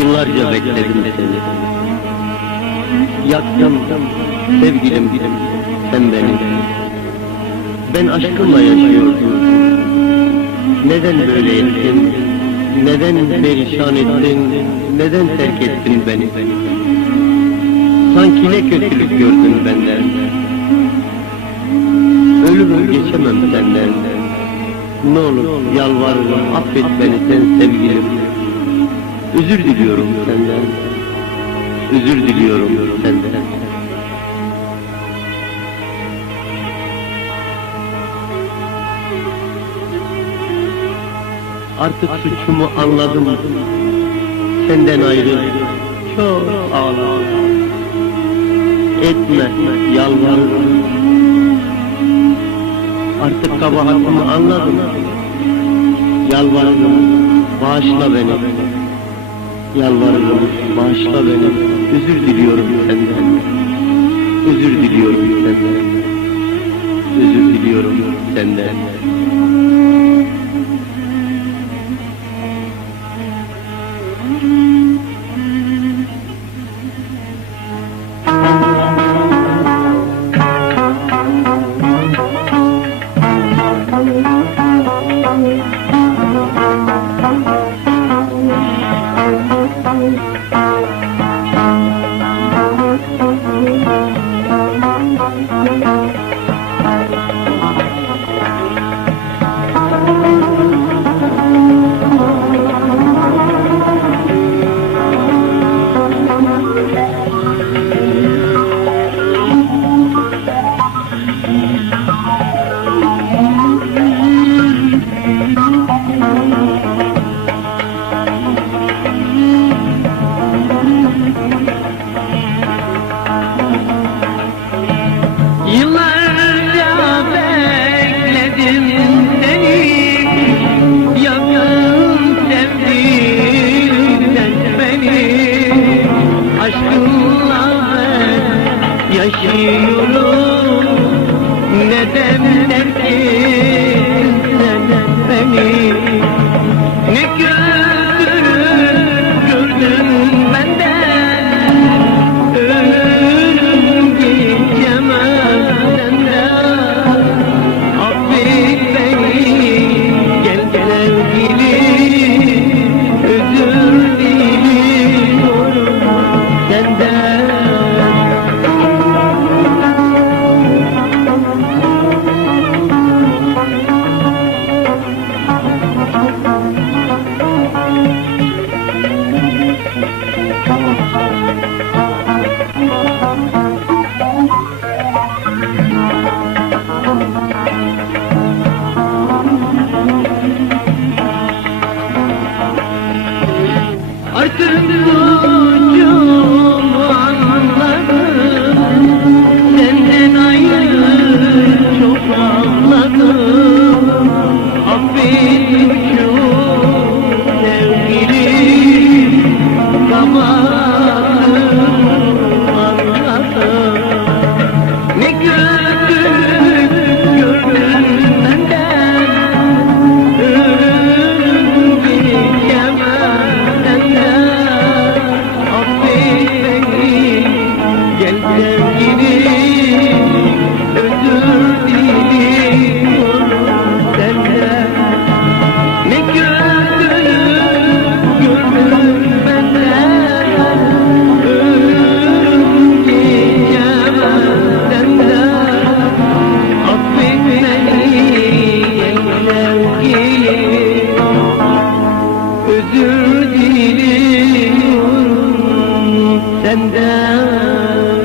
Yıllarca bekledim seni. Yaktın sevgilim sen beni. Ben aşkımla yaşıyordum. Neden böyle ettin? Neden perişan ettin? Neden terk ettin beni? Sanki ne kötülük gördün benden. Ölümü geçemem senden. Ne olur yalvarırım affet beni sen sevgilim. Özür diliyorum senden. Özür diliyorum senden. Artık suçumu anladım. Senden ayrı çok ağladım. Etme, yalvarırım. Artık kabahatimi anladım. Yalvarırım, bağışla beni. Yalvarırım, bağışla beni. Özür diliyorum senden. Özür diliyorum senden. Özür diliyorum senden. Yıllarca ben Affet دندان